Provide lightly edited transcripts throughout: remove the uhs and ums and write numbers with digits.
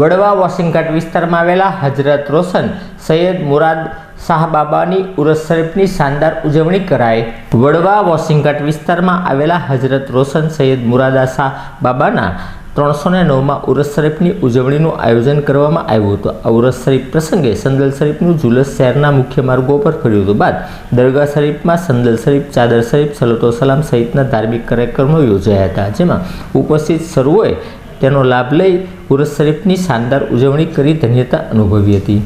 વડવા વોશિંગઘાટ વિસ્તારમાં આવેલા હજરત રોશન સૈયદ મુરાદ શાહ બાબાની ઉરસ શરીફની શાનદાર ઉજવણી કરાઈ। વડવા વોશિંગઘાટ વિસ્તારમાં આવેલા હજરત રોશન સૈયદ મુરાદા શાહ બાબાના 309માં ઉરસ શરીફની ઉજવણીનું આયોજન કરવામાં આવ્યું હતું। આ ઉરસ શરીફ પ્રસંગે સંદલ શરીફનું જુલુસ શહેરના મુખ્ય માર્ગો પર ફર્યું હતું। બાદ દરગાહ શરીફમાં સંદલ શરીફ, ચાદર શરીફ, સલાતો સલામ સહિતના ધાર્મિક કાર્યક્રમો યોજાયા હતા, જેમાં ઉપસ્થિત સર્વોએ તેનો લાભ લઈ ઉરસ શરીફની શાનદાર ઉજવણી કરી ધન્યતા અનુભવી હતી।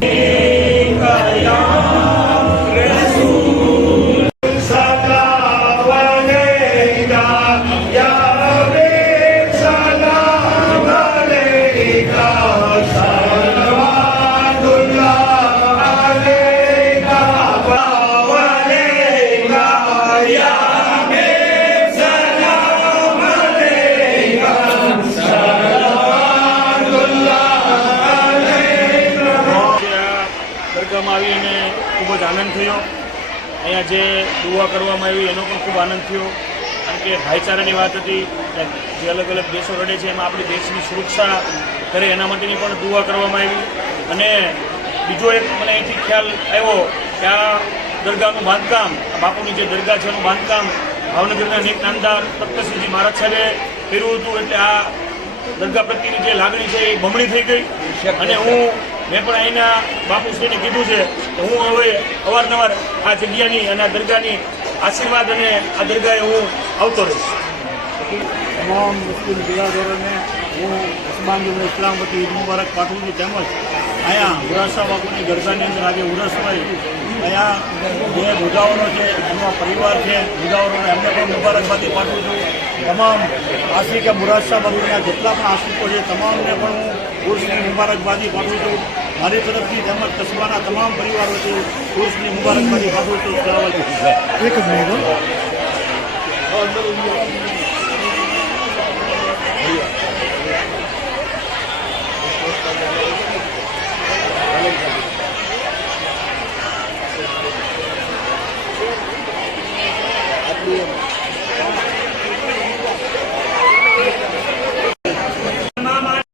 દરગાહમાં આવીને ખૂબ જ આનંદ થયો। અહીંયા જે દુઆ કરવામાં આવી એનો પણ ખૂબ આનંદ થયો, કારણ કે ભાઈચારાની વાત હતી। જે અલગ અલગ દેશો રડે છે એમાં આપણી દેશની સુરક્ષા કરે એના માટેની પણ દુઆ કરવામાં આવી। અને બીજો એક મને અહીંથી ખ્યાલ આવ્યો કે આ દરગાહનું બાંધકામ, બાપુની જે દરગાહ છે એનું બાંધકામ ભાવનગરના નેક નામદાર તખ્તશ્રીજી મહારાજ સાહેબે કર્યું હતું, એટલે આ દરગાહ પ્રત્યેની જે લાગણી છે એ બમણી થઈ ગઈ। અને મેં પણ અહીંના બાપુશ્રીને કીધું છે કે હું હવે અવારનવાર આ જગ્યાની અને આ દરગાહની આશીર્વાદ અને આ દરગાહે હું આવતો રહીશ। તમામ મુસ્લિમ બિરાદરોને હું ઉસ્માન ઇસ્લામ વતી ઈદ મુબારક પાઠવું છું। તેમજ અહીંયા મુરાદશાહ બાપુની દરગાહની અંદર આજે ઉરસ હોય, અહીંયા જે મુજાવરો છે એમનો પરિવાર છે, મુજાવરોને એમને પણ મુબારકબાદી પાઠવું છું। તમામ આશિક મુરાદશાહ બાપુના જેટલા પણ આશિકો છે તમામને પણ હું ઉર્સની મુબારકબાદી પાઠવું છું। મારી તરફથી તેમજ કસ્બાના તમામ પરિવારોથી ઉર્સની મુબારકબાદી પાઠવું છું।